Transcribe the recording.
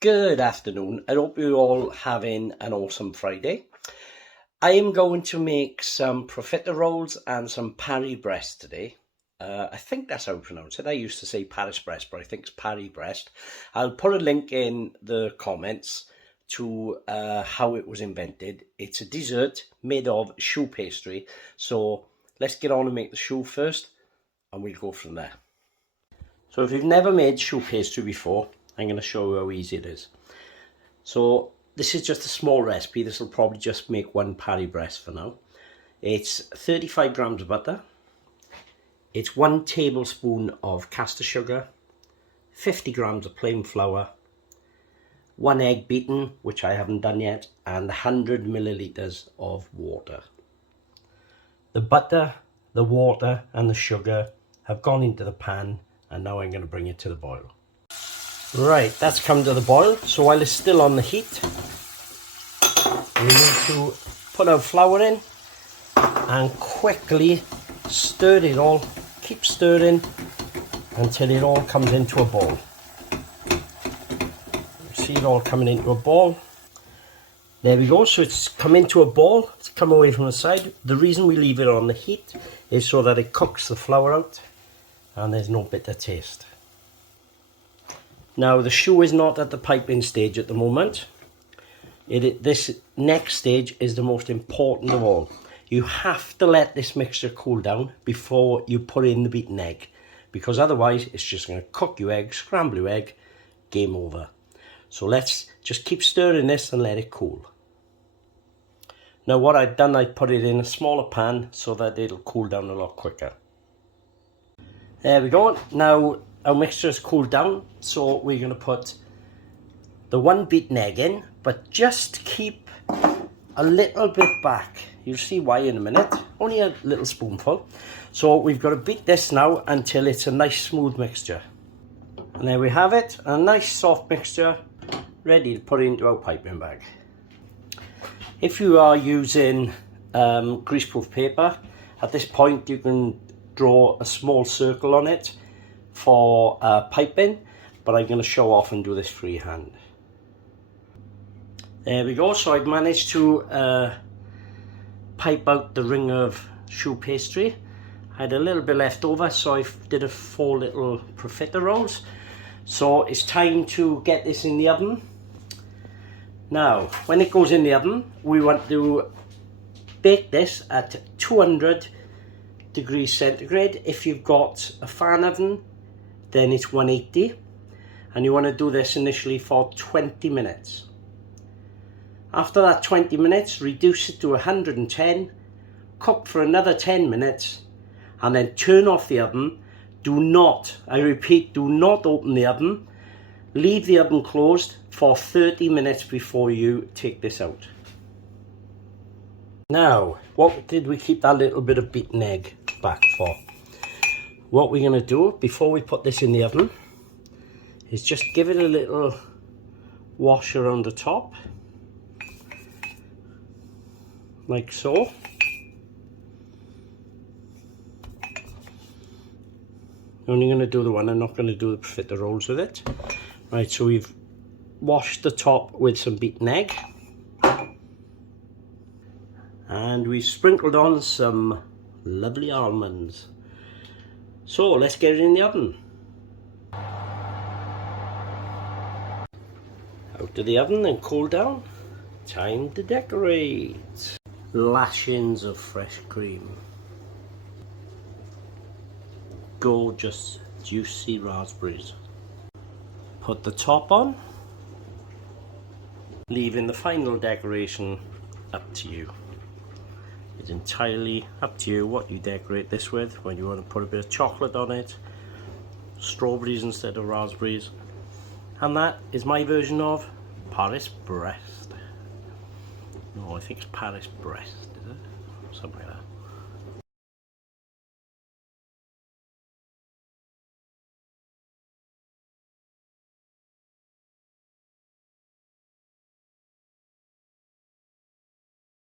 Good afternoon. I hope you're all having an awesome Friday. I am going to make some profiteroles and some Paris Brest today. I think that's how you pronounce it. I used to say Paris Brest, but I think it's Paris Brest. I'll put a link in the comments to how it was invented. It's a dessert made of choux pastry. So let's get on and make the choux first, and we'll go from there. So if you've never made choux pastry before, I'm going to show you how easy it is. So this is just a small recipe. This will probably just make one Paris Brest for now. It's 35 grams of butter. It's 1 tablespoon of caster sugar, 50 grams of plain flour, 1 egg beaten, which I haven't done yet, and 100 milliliters of water. The butter, the water and the sugar have gone into the pan, and now I'm going to bring it to the boil. Right, that's come to the boil. So while it's still on the heat, we need to put our flour in and quickly stir it all. Keep stirring until it all comes into a ball. See it all coming into a ball. There we go. So it's come into a ball. It's come away from the side. The reason we leave it on the heat is so that it cooks the flour out and there's no bitter taste. Now the choux is not at the piping stage at the moment. This next stage is the most important of all. You have to let this mixture cool down before you put in the beaten egg, because otherwise it's just going to cook your egg, scramble your egg, game over. So let's just keep stirring this and let it cool. Now what I've done, I put it in a smaller pan so that it'll cool down a lot quicker. There we go. Now our mixture has cooled down, so we're going to put the 1 beaten egg in, but just keep a little bit back. You'll see why in a minute, only a little spoonful. So we've got to beat this now until it's a nice smooth mixture. And there we have it, a nice soft mixture, ready to put into our piping bag. If you are using greaseproof paper, at this point you can draw a small circle on it for piping, but I'm going to show off and do this freehand. There we go. So I've managed to pipe out the ring of choux pastry. I had a little bit left over, so I did 4 little profiteroles. So it's time to get this in the oven. Now when it goes in the oven, we want to bake this at 200 degrees centigrade. If you've got a fan oven, then it's 180, and you want to do this initially for 20 minutes. After that 20 minutes, reduce it to 110, cook for another 10 minutes, and then turn off the oven. Do not, I repeat, do not open the oven. Leave the oven closed for 30 minutes before you take this out. Now, what did we keep that little bit of beaten egg back for? What we're going to do before we put this in the oven is just give it a little wash around the top, like so. I'm only going to do the one, I'm not going to do the profiteroles with it. Right, so we've washed the top with some beaten egg, and we sprinkled on some lovely almonds. So let's get it in the oven. Out of the oven and cool down. Time to decorate. Lashings of fresh cream. Gorgeous juicy raspberries. Put the top on. Leaving the final decoration up to you. It's entirely up to you what you decorate this with. When you want to put a bit of chocolate on it, strawberries instead of raspberries. And that is my version of Paris Brest. No, I think it's Paris Brest, is it? Something like that.